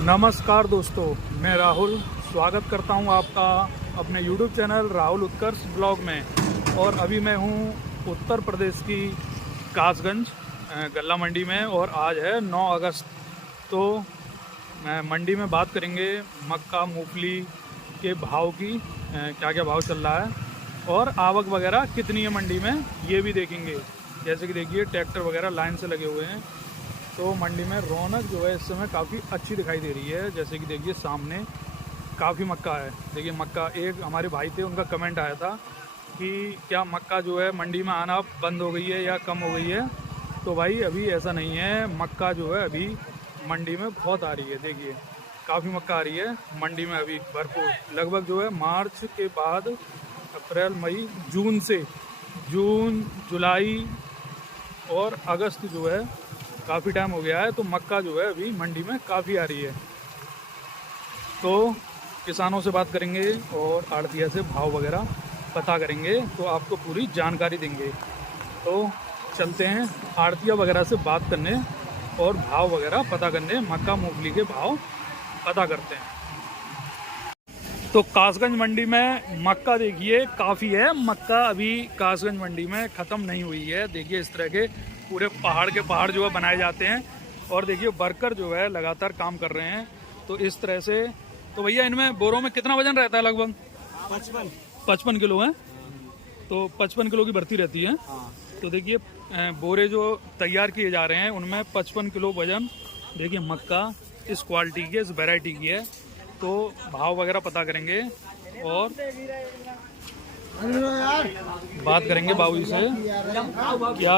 नमस्कार दोस्तों, मैं राहुल स्वागत करता हूं आपका अपने YouTube चैनल राहुल उत्कर्ष ब्लॉग में। और अभी मैं हूं उत्तर प्रदेश की कासगंज गल्ला मंडी में और आज है 9 अगस्त। तो मंडी में बात करेंगे मक्का मूंगफली के भाव की, क्या क्या भाव चल रहा है और आवक वगैरह कितनी है मंडी में, ये भी देखेंगे। जैसे कि देखिए ट्रैक्टर वगैरह लाइन से लगे हुए हैं, तो मंडी में रौनक जो है इस समय काफ़ी अच्छी दिखाई दे रही है। जैसे कि देखिए सामने काफ़ी मक्का है। देखिए मक्का, एक हमारे भाई थे उनका कमेंट आया था कि क्या मक्का जो है मंडी में आना बंद हो गई है या कम हो गई है। तो भाई अभी ऐसा नहीं है, मक्का जो है अभी मंडी में बहुत आ रही है। देखिए काफ़ी मक्का आ रही है मंडी में अभी भरपूर। लगभग जो है मार्च के बाद अप्रैल मई जून जुलाई और अगस्त जो है काफ़ी टाइम हो गया है, तो मक्का जो है अभी मंडी में काफ़ी आ रही है। तो किसानों से बात करेंगे और आड़तिया से भाव वगैरह पता करेंगे, तो आपको पूरी जानकारी देंगे। तो चलते हैं आड़तिया वगैरह से बात करने और भाव वगैरह पता करने, मक्का मूंगफली के भाव पता करते हैं। तो कासगंज मंडी में मक्का देखिए काफ़ी है। मक्का अभी कासगंज मंडी में ख़त्म नहीं हुई है। देखिए इस तरह के पूरे पहाड़ के पहाड़ जो है बनाए जाते हैं और देखिए वर्कर जो है लगातार काम कर रहे हैं। तो इस तरह से, तो भैया इनमें बोरों में कितना वजन रहता है? लगभग 55 किलो है। तो 55 किलो की भर्ती रहती है। तो देखिए बोरे जो तैयार किए जा रहे हैं उनमें 55 किलो वजन देखिए मक्का इस क्वालिटी की, इस वैरायटी की है। तो भाव वगैरह पता करेंगे और बात करेंगे बाबू से क्या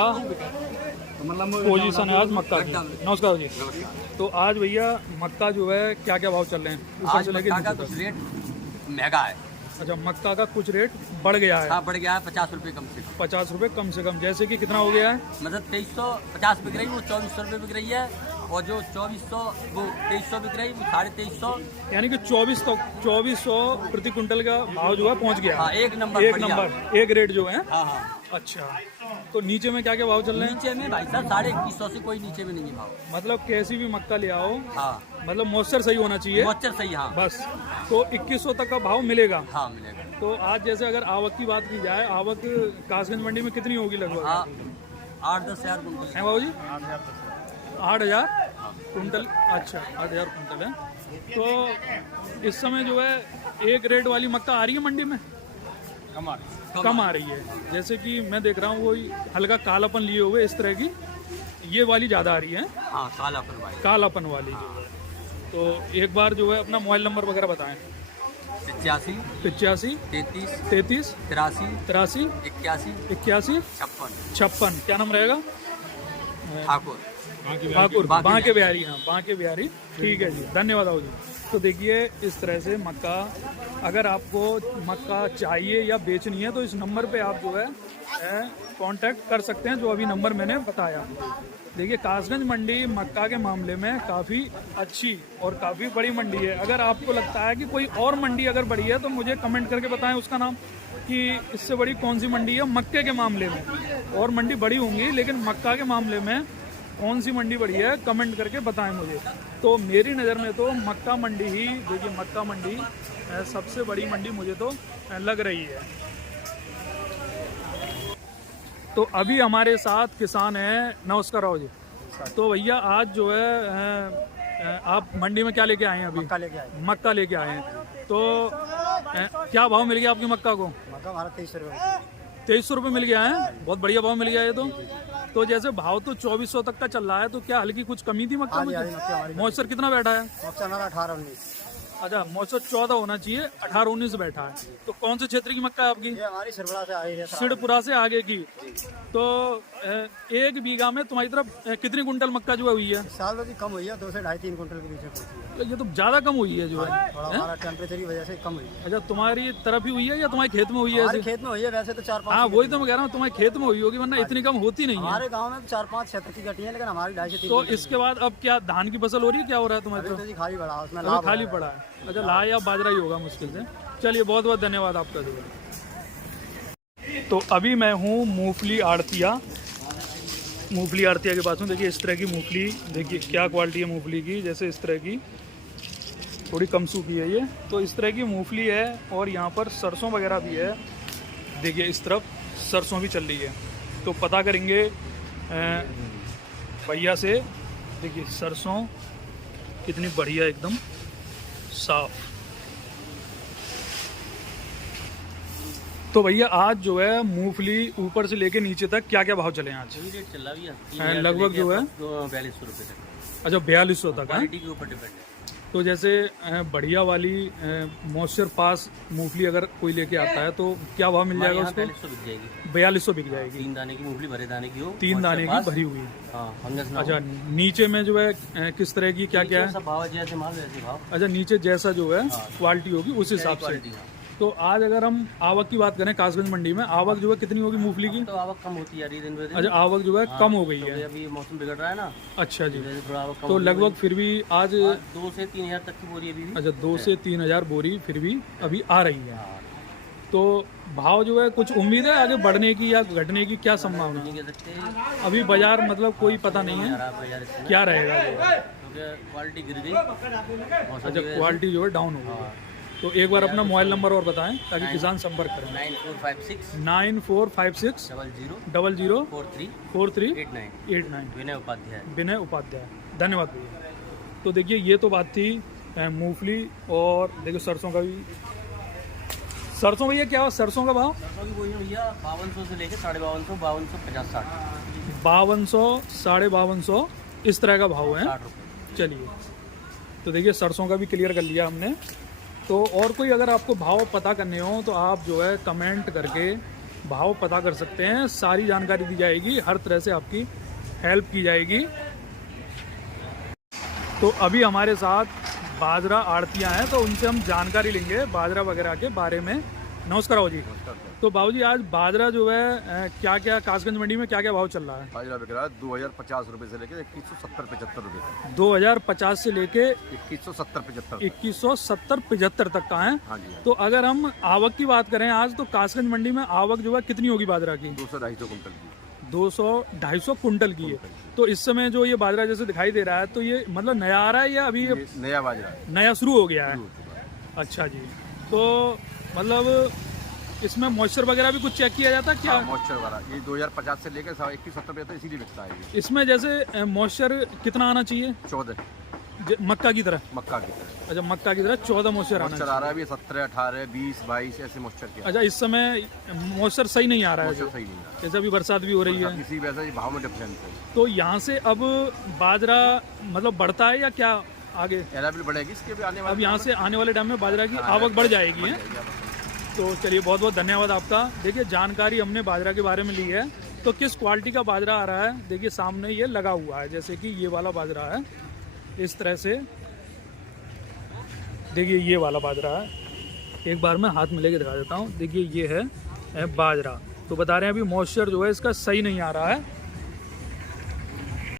पोजीशन है आज मक्का की। नमस्कार जी। तो आज भैया मक्का जो है क्या क्या भाव चल रहे हैं? आज मक्का का कुछ रेट महंगा है। अच्छा, मक्का का कुछ रेट बढ़ गया है। बढ़ गया है 50 रुपये कम से कम। 50 रुपये कम से कम। जैसे कि कितना हो गया है? मतलब 2350 बिक रही है, वो 2400 रुपये बिक रही है। और जो 2400 वो 2300 बिक रही है, वो 2350। यानी कि 2400 प्रति कुंटल का भाव जो है पहुंच गया। हाँ, एक नंबर एक रेट जो है। हाँ। अच्छा, तो नीचे में क्या क्या भाव चल रहे हैं? नीचे में भाई साहब 2150 से कोई नीचे में नहीं है भाव। मतलब कैसी भी मक्का ले आओ, हाँ, मतलब मॉइस्चर सही होना चाहिए। मॉइस्चर सही, हाँ बस। तो 2100 तक का भाव मिलेगा। हाँ मिलेगा। तो आज जैसे अगर आवक की बात की जाए, आवक कासगंज मंडी में कितनी होगी लगभग? 8-10 हज़ार कुंटल है बाबू जी? 8,000 कुंटल। अच्छा, 8,000 कुंटल है। तो इस समय जो है एक रेट वाली मक्का आ रही है मंडी में? कम आ रही है। जैसे कि मैं देख रहा हूँ वो हल्का कालापन लिए हुए इस तरह की, ये वाली ज़्यादा आ रही है। हाँ, कालापन वाली जो है। तो एक बार जो है अपना मोबाइल नंबर वगैरह बताएं। 85 33 83 83 81 56। क्या नाम रहेगा? ठाकुर बांके बिहारी। हाँ, बांके बिहारी। ठीक है जी, धन्यवाद आओ जी। तो देखिए इस तरह से मक्का, अगर आपको मक्का चाहिए या बेचनी है तो इस नंबर पे आप जो है कांटेक्ट कर सकते हैं, जो अभी नंबर मैंने बताया। देखिए कासगंज मंडी मक्का के मामले में काफ़ी अच्छी और काफ़ी बड़ी मंडी है। अगर आपको लगता है कि कोई और मंडी अगर बड़ी है तो मुझे कमेंट करके बताएं उसका नाम, कि इससे बड़ी कौन सी मंडी है मक्के के मामले में। और मंडी बड़ी होंगी लेकिन मक्का के मामले में कौन सी मंडी बड़ी है, कमेंट करके बताएं मुझे। तो मेरी नज़र में तो मक्का मंडी ही, देखिए मक्का मंडी सबसे बड़ी मंडी मुझे तो लग रही है। तो अभी हमारे साथ किसान हैं। नमस्कार राव जी। तो भैया आज जो है आप मंडी में क्या लेके आए हैं? अभी मक्का लेके आए हैं। तो क्या भाव मिल गया आपकी मक्का को? मक्का हमारा 2300 रुपये। 2300 रुपये मिल गया है। बहुत बढ़िया भाव मिल गया है। तो जैसे भाव तो 2400 तक का चल रहा है, तो क्या हल्की कुछ कमी थी मक्का में? मॉइस्चर कितना बैठा है? मक्का हमारा 18-19। अच्छा, मॉइस्चर 14 होना चाहिए, 18-19 बैठा है। तो कौन से क्षेत्र की मक्का है आपकी? ये हमारी सिरपुरा से आई है। सिरपुरा से आगे की। तो एक बीघा में तुम्हारी तरफ कितनी कुंटल मक्का जो है हुई है? साल में भी कम हुई है, 2 से 2.5-3 कुंटल के बीच में पहुंची है। ये तो ज्यादा कम हुई है जो है। हमारा टेम्परेचर की वजह से कम हुई है। अच्छा, तुम्हारी तरफ ही हुई है या तुम्हारे खेत में हुई है? हमारे खेत में हुई है, वैसे तो 4-5। हाँ, वही तो मैं कह रहा हूँ, तुम्हारे खेत में हुई होगी, वरना इतनी कम होती नहीं है। हमारे गाँव में 4-5 क्षेत्र की गटी है, लेकिन हमारी 2.5 से 3। तो इसके बाद अब क्या धान की फसल हो रही है? क्या हो रहा है तुम्हारे तरफ? खाली पड़ा है, उसमें खाली पड़ा है। अच्छा, ला या बाजरा ही होगा मुश्किल से। चलिए, बहुत बहुत धन्यवाद आपका जो है। तो अभी मैं हूँ मूंगफली आड़तिया के पास हूँ। देखिए इस तरह की मूंगफली, देखिए क्या क्वालिटी है मूंगफली की। जैसे इस तरह की थोड़ी कम सूखी है ये। तो इस तरह की मूंगफली है और यहाँ पर सरसों वगैरह भी है। देखिए इस तरफ सरसों भी चल रही है। तो पता करेंगे भैया से। देखिए सरसों कितनी बढ़िया एकदम साफ। तो भैया आज जो है मूंगफली ऊपर से लेके नीचे तक क्या क्या भाव चले हैं आज? यही रेट चल रहा है भैया, लगभग जो है 4200 रुपये तक। अच्छा 4200 तक है। क्वालिटी के ऊपर डिपेंड है। तो जैसे बढ़िया वाली मॉइस्चर पास मूंगफली अगर कोई लेके आता है तो क्या भाव मिल जाएगा उसको? 4200 बिक जाएगी। 4200 बिक जाएगी। 3 दाने की मूंगफली, भरे दाने की हो, 3 दाने की भरी हुई। हाँ, फंगस ना हो। अच्छा नीचे में जो है किस तरह की क्या क्या है? सब भाव है, जैसे माल वैसे भाव। अच्छा नीचे जैसा जो है क्वालिटी होगी उस हिसाब से। क्वालिटी हाँ। तो आज अगर हम आवक की बात करें कासगंज मंडी में, आवक जो है कितनी होगी मूंगफली की? तो आवक कम होती जा रही है दिन ब दिन। अच्छा आवक जो है कम हो गई तो है। अभी मौसम बिगड़ रहा है ना, अच्छा जी। जैसे थोड़ा आवक कम तो होगी। लगभग फिर भी आज 2 से 3000 तक की बोरी अभी भी। अच्छा 2 से 3000 बोरी फिर भी अभी आ रही है। हाँ, तो भाव जो है कुछ उम्मीद है आगे बढ़ने की या घटने की, क्या संभावना? नहीं कह सकते। अभी बाजार मतलब कोई पता नहीं है खराब बाजार इस समय, क्या रहेगा जो है। क्योंकि क्वालिटी गिर गई मौसम अच्छा की वजह से। क्वालिटी जो है डाउन हो गई। तो एक बार अपना मोबाइल नंबर और बताएं ताकि किसान संपर्क करें। 9456 9456 00 00 43 43 89 89 विनय उपाध्याय। विनय उपाध्याय। धन्यवाद भैया। तो देखिए ये तो बात थी मूंगफली और देखो सरसों का भी। सरसों भैया क्या हुआ सरसों का भाव? सरसों की बोरी भैया 5200 से लेकर 5250, 5250, 60 5200 5250 इस तरह का भाव है। 60 रुपये। चलिए तो देखिए सरसों का भी क्लियर कर लिया हमने। तो और कोई अगर आपको भाव पता करने हो तो आप जो है कमेंट करके भाव पता कर सकते हैं। सारी जानकारी दी जाएगी, हर तरह से आपकी हेल्प की जाएगी। तो अभी हमारे साथ बाजरा आड़तियाँ हैं तो उनसे हम जानकारी लेंगे बाजरा वगैरह के बारे में। नमस्कार बाबू जी। तो बाबू जी आज बाजरा जो है क्या क्या कासगंज मंडी में क्या क्या भाव चल रहा है? बाजरा बिक रहा है 2050 रुपए से लेके 2170-75 रुपए। 2050 से लेके 2170-75। 2170-75 तक का है। हाँ जी। तो अगर हम आवक की बात करें आज तो कासगंज मंडी में आवक जो है कितनी होगी बाजरा की? 200-250 कुंटल की। 200-250 कुंटल की है। तो इस समय जो ये बाजरा जैसे दिखाई दे रहा है तो ये मतलब नया आ रहा है या अभी ये नया बाजरा है, नया शुरू हो गया है? शुरू हो चुका है। अच्छा जी। तो मतलब इसमें मॉइस्चर वगैरह भी कुछ चेक किया जाता है क्या? हाँ, मॉइस्चर वाला ये 2050 से लेकर 2170 रुपए तक इसीलिए बिकता है ये। इसमें जैसे मॉइस्चर कितना आना चाहिए? 14 मक्का की तरह? मक्का की तरह अच्छा मक्का की तरह 14 मॉइस्चर आना मॉइस्चर चाहिए। आ रहा है अभी 17, 18, 20, 22 ऐसे मॉइस्चर के। अच्छा इस समय मॉइस्चर सही नहीं आ रहा है मॉइस्चर जो, सही नहीं आ रहा जैसे अभी बरसात भी हो रही है। इसी वजह से भाव में डिफरेंस है। तो यहाँ से अब बाजरा मतलब बढ़ता है या क्या आगे? एलाबिल बढ़ेगी इसके भी आने अब वाले यहाँ से आने वाले टाइम में बाजरा की आवक बढ़ जाएगी है। तो चलिए बहुत बहुत धन्यवाद आपका। देखिए जानकारी हमने बाजरा के बारे में ली है। तो किस क्वालिटी का बाजरा आ रहा है देखिए सामने ये लगा हुआ है, जैसे कि ये वाला बाजरा है इस तरह से। देखिए ये वाला बाजरा है, एक बार मैं हाथ में लेके दिखा देता हूँ। देखिए ये है बाजरा। तो बता रहे हैं अभी मॉइस्चर जो है इसका सही नहीं आ रहा है।